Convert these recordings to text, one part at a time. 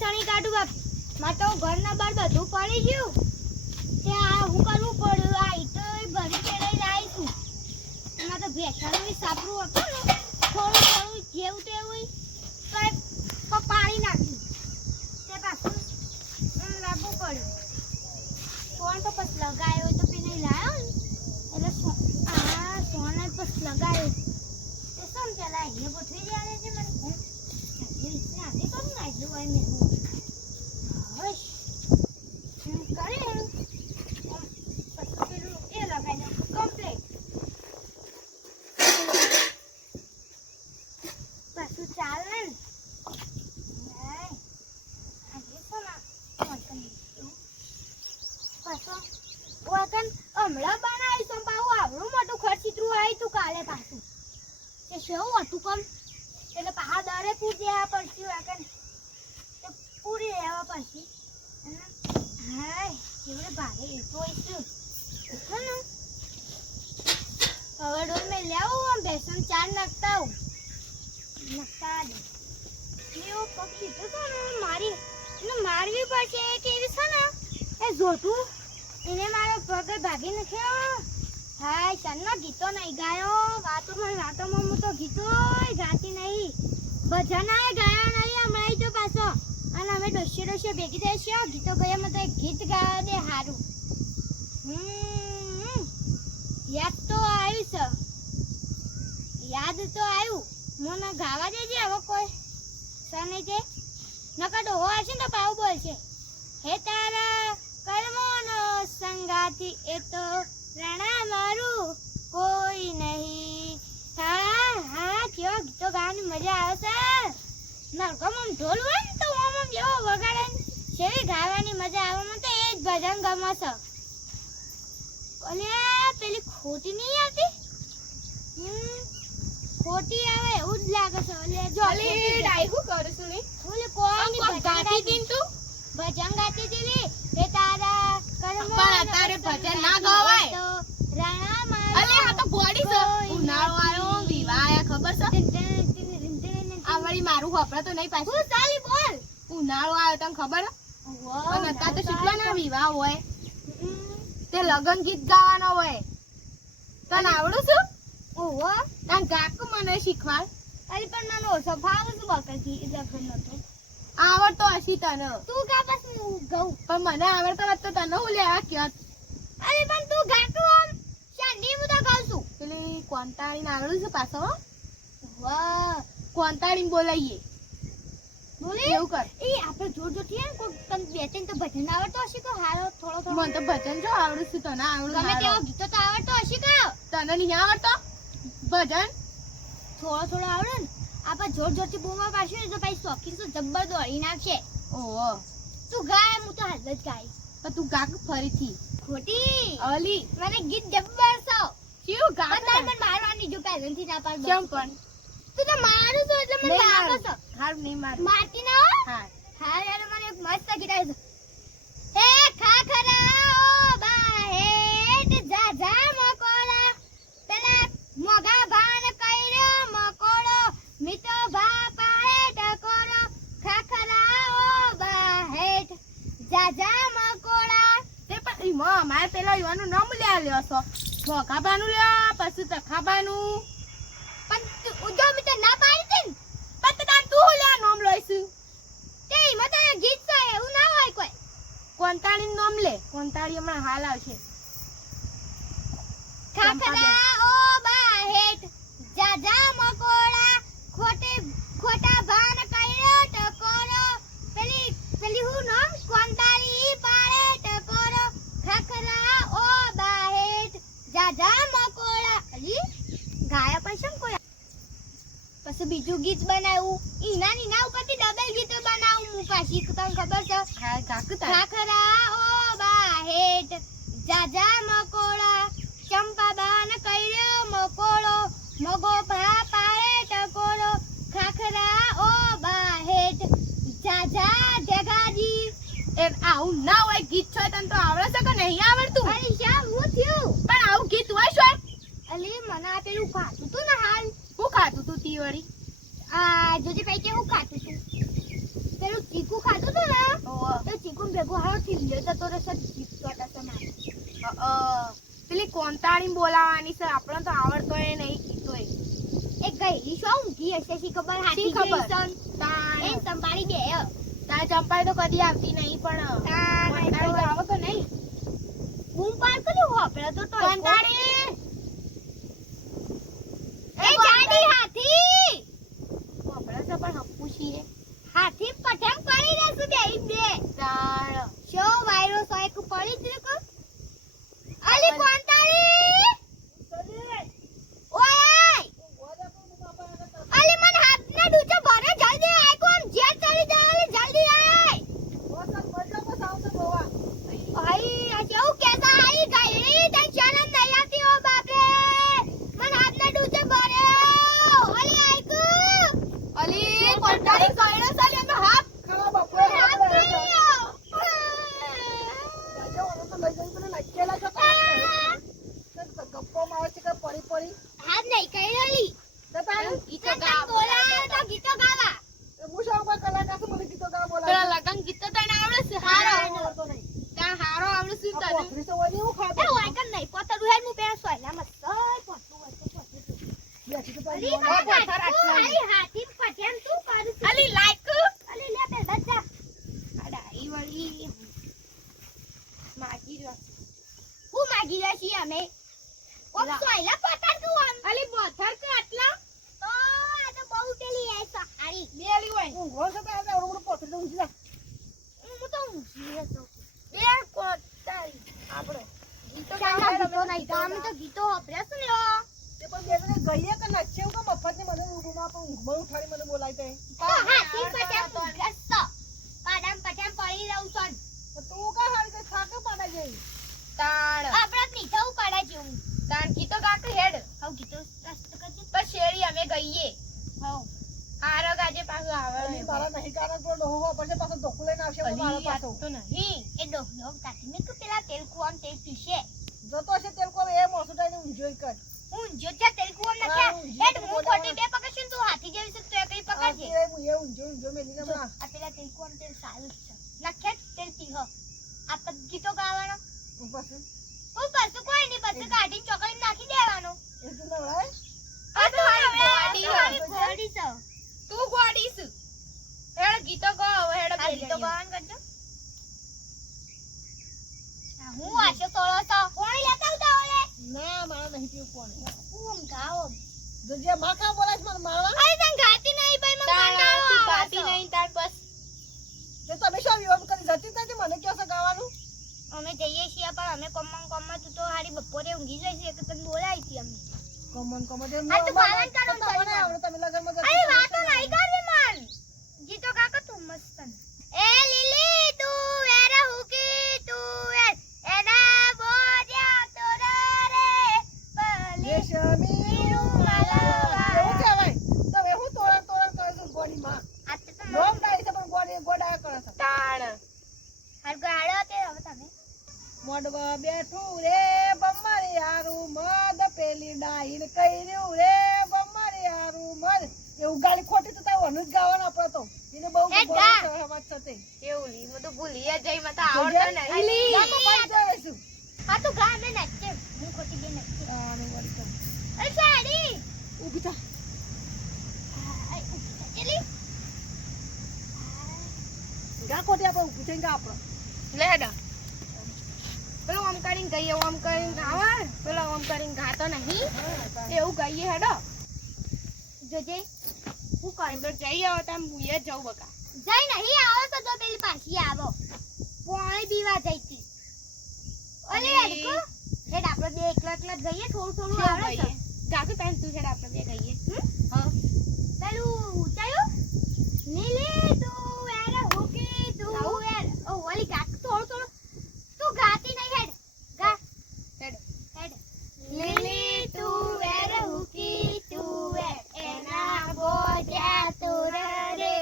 સણી કાઢું બાપ માં તો ઘરના બાર બધું પડી ગયું તે આ હું કરવું પડ્યું આ ઈટો ભરી કે લઈ લાવીશું એમાં તો ભેંસાનું સાપરું હતું ને થોડું થોડું જેવું તેવું તો પાણી નાખ્યું તે પાછું લાગવું પડ્યું સોન તો પછી લગાવ્યો હોય તો પેલા લાવ્યો ને એટલે સોને પછી લગાવ્યો તે શું પેલા અહીંયા ગોઠવી દેવાને છે મને આજે કરું ને આજે હોય મેં બસ કરે પેલું એ લગાવી દઉં કમ્પ્લીટ પાછું ચાલે ને આજે શું પાછો હમણાં બનાવીશું પાછું આવડું મોટું ખર્ચીતરું આવ્યું તું કાલે પાછું તે શું હતું કમ એટલે પાછા દરે પૂરી દેવા પડશે વાકન પૂરી રહેવા પડશે હાય કેવડે ભારે એ તો શું ને હવે ડોલ મેં લેવું આમ બેસન ચાર નાખતા આવું નાખતા દે એવું પક્ષી તો છે ને મારવી પડશે કે એવી છે ને એ જોતું એને મારે પગે ભાગી નાખ્યો હાય ચાલનો ગીતો નહીં ગાયો વાતોમાં હું તો ગીતો ગાતી નહીં ભજનાએ ગાયા નહીં હમણાં તો પાછો અને અમે ડોસે ભેગી થઈશું ગીતો ગયા મને એક ગીત ગાવા દે સારું યાદ તો આવ્યું મને ગાવા દેજે હવે કોઈ સને તે નકર ડોહો હશે ને તો પાવ બોલશે હે તારા કર્મોનો સંગાથી એ તો રણા મારું કોઈ નહીં હા કેવો ગીતો ગાવાની મજા આવે છે નરકમ ઢોલ હોય ને તો આમ જેવો વગાડે ને જેવી ગાવાની મજા આવે મને તો એ જ ભજન ગમે છે અલ્યા પેલી ખોટી નહીં આવતી ખોટી આવે એવું જ લાગે છે અલ્યા જો અલી ડાઈગુ કરું છું ને ઓલે કોઈ કોણ ગાતી હતી તું ભજન ગાતી હતી એ તારા કર્મો પણ તારે ભજન ના ગવાય તો રાણા મારો અલે આ તો ગોડી છે ઉનાળો આવ્યો વિવાહ આયા ખબર છે આ વળી મારું ખબર તો નહીં પાછું હું ચાલી બોલ ઉનાળો આવ્યો તને ખબર અને અત્યારે તો કેટલા ના વિવાહ હોય તે લગન ગીત ગાવાનો હોય તને આવડું છું ઓહો તને ગાક મને શીખવાડ અરે પણ મને ઓછો ભાવે છે બકરથી લગન નતો આવડતો હશી તને તું ગા પછી હું ગાઉં પણ મને આવડતો નથી તો તને હું લેવા ક્યાં અરે પણ તું ગાતું આમ શાંતિ હું તો ગાઉં છું પેલી કોંતાળીને આવડું છે પાછો વાહ કોંતાળીને બોલાઈએ બોલે એવું કર એ આપણે જોર જોર થી કોઈ તમ બે ત્રણ તો ભજન આવડતો હશે કે હારો થોડો મને તો ભજન જો આવડું છે તને આવડું ગમે તેવો ગીતો તો આવડતો હશે કે તને નહીં આવડતો ભજન થોડો આવડે ને આપણે જોર જોર થી બૂમા પાડશે ને તો પછી શોખીન તો જબ્બર દોડી નાખશે ઓહો તું ગાય હું તો હાલ જ ગાઈશ પણ તું ગાક ફરીથી ખોટી અલી મને ગીત જબ્બર છો કેવું ગાક તાર મને મારવાની જો પહેલેથી ના પાડ કેમ પણ તું તો મારું છો એટલે મને લાગે છે હાર નહીં માર મારતી ના હો હા હા યાર મને એક મસ્ત ગીત આવ્યું છે હે ખાખરા ઓ બાહેટ જા જા મકોડા પેલા મોગા ભાન કઈર્યો મકોડો મિતો ભા પાડે ટકોરો ખાખરા ઓ બાહેટ જા જા મકોડા તે પણ ઈ માં મારે પેલા યુવાનું નામ લ્યો છો મોખાબાનું લ્યો પછી તખાબાનું પણ ઉજો મિતો ના પાડી દે પણ તાર તું લ્યો નામ લઈશું તે મત ગીત છે એવું ના હોય કોઈ કોંતાળીનું નામ લે કોંતાળી હમણાં હાલ આવશે ખાખરા ઓ બાહેટ જા જા મકોડા ખોટા ભાન કઈર્યો ટકોરો પેલી હું નામ કોંતાળી પાડે ટકોરો ખાખરા ઓ બાહેટ જા જા મકોડા અલી ગાયા પછી કોઈ પછી બીજું ગીત બનાવ્યું ઈના ઉપરથી ડબલ ગીતો બનાવું હું પાછી તને ખબર છે હા ગાક તાર ખાખરા ઓ બાહેટ જા જા મકોડા ચંપા બાન કઈર્યો મકોડો મગો ભા પાડે ટકોરો ખાખરા ઓ બાહેટ જા જા જગાજી એ આવું ના હોય ગીત છો તને તો આવડે છે કે નહીં આવડતું અરે શ્યામ હું થયું પણ આવું ગીત હોય શું અલી મને આ પેલું ખાતું તું ને હાલ હું ખાતું તું તી વળી આ જોજે પૈકી હું ખાતું તું પેલું ચીકુ ખાતું ભેગું હારો થી લે જતો રહેશે જીત ચોટા સમાન પેલી કોંતાણી બોલાવાની છે આપણે તો આવડતો એ નહીં કીધો એ ગઈરી શું ઊંઘી હશે શી ખબર હાથી ખબર? જેવી સન એ સંભાળી બે તાર ચંપાઈ તો કદી આવતી નહીં પણ કોંતાણી તો આવો તો નહીં બૂમ પાર કર્યું હોપડે તો કોંતાણી એ જાડી હાથી આપણે તો પણ હપુશી હાથી પઠામ પડી રહેશે બે બે તાળ શો વાયરસ એક પડી જ કો અલી કોંતાળી ઓય અલી મન હાથના ડૂચે ભરે જલ્દી આય કોમ જે ચડી જાય જલ્દી આય ભાઈ આ કેવું કેસા આઈ ગઈડી તઈ શરમ નહીં આવતી ઓ બાપે મન હાથના ડૂચે ભરે અલી આય કો અલી કોંતાણી કઈડો સાલી અમે હાથ હાથ નહીં કઈડલી ગીતો ગાવા ગીતો ગાવા પેલા લગન ગીતો તને આવડે છે હારો તાર હારો આવડે છે તને એ વાયકન નહીં પોતરું હેડ મુ પેલા સોયલા મસ્ત પોતરું હોય તો પોતરું અલી મારી હાથી પઠેમ તું કરું અલી લાઈક અલી લે બે દચ્ચા અડાઈ વળી માગી રહ્યો હું માગી રહ્યા છીએ અમે કોક સોયલા પોતર તું આમ અલી બોથર કે આટલા તો આ તો બહુ પેલી એ સહારી બેલી હોય હું તો ઊંઘી હતો બે કોંતાણી આપણે ગીતો ચાલા ગીતો ગાવા નહીં તો અમે તો ગીતો વાપર્યા છે ને તો હાથી પઠેમ ઊંઘસ્ત પાડામ પઠેમ પડી રહું છું તાણ આપણા નીચે ઉપાડા જેવું તાણ ગીતો ગાતો હેડ હવ ગીતો રસ્ત કરજે તો શેરી અમે ગઈએ હવ હારો ગાજે પાછું આવે અલી એ ડોહલો કાઢીને કે પેલા તેલ કુવામ તેલ પીશે હું જો ત્યાં તેલ કુવામ નાખ્યા હેડ હું ખોટી બે પકડશું તું હાથી જેવી છે તો એકલી પકડજે આ પેલા તેલ કુવામ તેલ સારું છે નાખ્યા તેલ પીહ આ ગીતો ગાવાનો હું પાછું કોઈ નહીં પાછું કાઢીને ચોકડી નાખી દેવાનો આ તો હારી ગોડી હે. ગોડી છે તું ગોડી છે હેડ ગીતો ગાવ હેડ આ ગીતો ગાવાનું કરજો હું આશો તોળો તો કોણ લેતા આવતા ઓલે હું ગાઓ અરે તને ગાતી નહીં ભાઈ મને તાણ કંટાળો તું આવે ગાતી છે. નહીં તાર બસ અમે જઈએ છીએ પણ અમે કોમમાં તું તો હારી બપોરે ઊંઘી જાય છે કે તને બોલાવી હતી અમે આ તો ગાવાનું કરો ને અરે વાતો નહીં કરવી મન ગીતો કાકા તું મસ્ત એ લીલી તું એરે હુકી તું એના બોજા તોરા રે ભલે મીરું માલવા આ તો તમે તાણ હાર ગાડો તે હવે તમે મોડવા બેઠું રે બમ્મારી હારું મદ પેલી ડાઈન કર્યું રે બમ્મારી હારું મદ એવું ગાડી ખોટી તો તારું અનુજ ગાવાનું આપણે તો એને બહુ એ ગા. વાત થતી એવું લી મને તો ભૂલી જ જઈ મને તો આવડતો નહીં આ તો ગા મે નાચે હું ખોટી બે નાચે એ સાડી ઊભી થા એલી ગા ખોટી આપણે ઊભી થઈને ગા આપણે લે હેડ પેલું આમ કરીને ગઈએ આમ કરીને ગાવા પેલો આમ કરીને ગાતો નહીં એવું ગઈએ હેડો જોજે હું કરી અંદર જઈ આવો તો હું જ જાઉં બકા જઈ નહીં આવો તો જો પેલી પાછી આવો પોણી પીવા જઈતી ઓલે અડકો હેડ આપણે બે એકલા એકલા જઈએ થોડું થોડું આવડે છે ગાતું પેન તું હેડ આપણે બે ગઈએ હા પેલું ઊંચાયું લીલી તું એરે હુકી તું એર ઓ ઓલી ગા થોડું થોડું તું ગાતી નહીં હેડ ગા હેડ હેડ લીલી તું એરે હુકી તું એના બોજા તોરા રે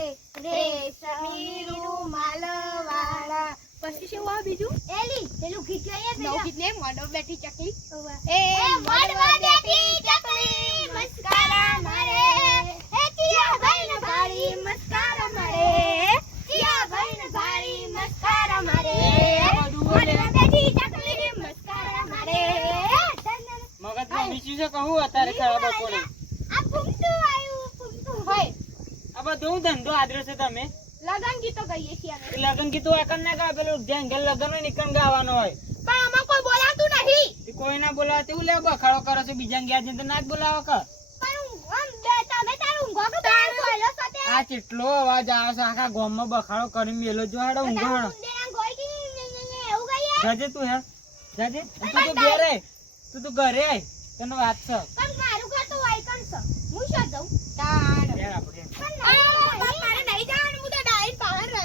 રે સમીરું માલવાળા પછી શું આ બીજું એલી પેલું ગીત લઈએ નવ ગીત ને મોડો બેઠી ચકલી એ મોડવા દેતી ચકલી મસ્કારા મારે હે તિયા ભાઈ ને ભારી મસ્કારા મારે તિયા ભાઈ ને ભારી મસ્કારા મારે બપોરે આ ફૂમતું આવ્યું ફૂમતું હોય આ બધું ધંધો આદરે છે તમે લગન ગીતો ગાઈએ છીએ અમે. લગન કીધું એકન ના ગાય પેલું જ્યાં ઘેર લગન હોય નીકળ ગાવાનો હોય પણ આમાં કોઈ બોલાતું નહીં. એ કોઈ ના બોલાવે તેવું લે બખાડો કરો છો બીજા ગયા છે તો ના જ બોલાવો કે પણ આમ બે તમે તારું ઊંઘો કે તારું બોલો સાથે આ કેટલો અવાજ આવે છે આખા ગામમાં બખાડો કરી મેલો જો હાડો ઊંઘો હાડો ઉંદેરા ગોઈ કી એવું ગઈ જાજે તું હે જાજે તું તો ઘરે તું તો ઘરે આય તને વાત છે પણ મારું ઘર તો વાયકન છે હું શું દઉં તાણ. ઘેર આપણે પણ બાપ મારે નહીં જવાનું, હું તો ડાયન બહાર રહે.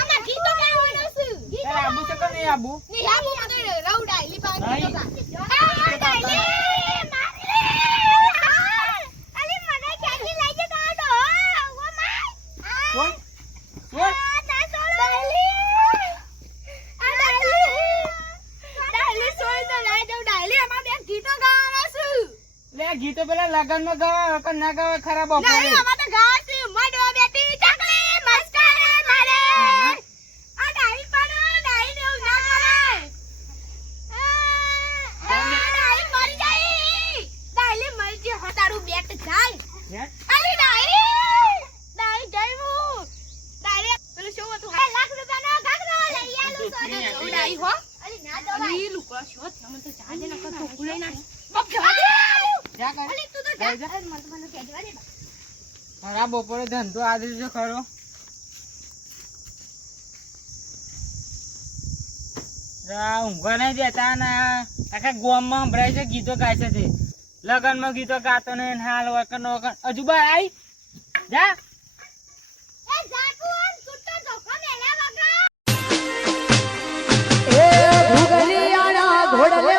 આમાં ગીતો ગાવાનો છું. તારે આબુ છે કે નહીં આબુ નહીં આવું, હું તો રહું ડાયલી બહાર ગીતો નહીં. ગા. આ ડાયલી મારે અલી મને ક્યાંથી લઈ જતો હતો ઓ માય કોણ કોણ ગીતો ગાવાના છું. લે ગીતો પેલા લગન માં ગાવા કે ના ગાવા ખરાબ બપોરે નહીં, આમાં તો ગાવા છે. મડવા બેટી ચકલી મસ્કારે મારે. આ ડાયન પણ ડાયન એવું ના કરાય. ડાયન મરી જાય. ડાયન મરી જાય, હો તારું બેટ જાય. હે? અરે ડાયન જાય હું. ડાયન પેલું શું હતું? લાખ રૂપિયાનો ઘાઘરો લઈ આલું છો નહીં, એવું ડાયન હો. અલી ના અને દવાય ઈ લુકડો શો થયો, મને તો જાજે નકર ઠોકું લઈ નાખ. બાપ જવા દે. જા કર અલી તું તો જા, જા જા. મને તો મને કહેજવા દે ખરા બપોરે ધંધો આદરે છે ખરો ઊંઘવા નહીં દેતા ને આખા ગામમાં સંભળાય છે ગીતો ગાય છે તે લગનમાં ગીતો ગાતો ને હાલ વકન વકન હજુ બાર આઈ જા એ જાકુન તું તો ધોકો મેલા વગા એ ભૂગલિયાના ઘોડલે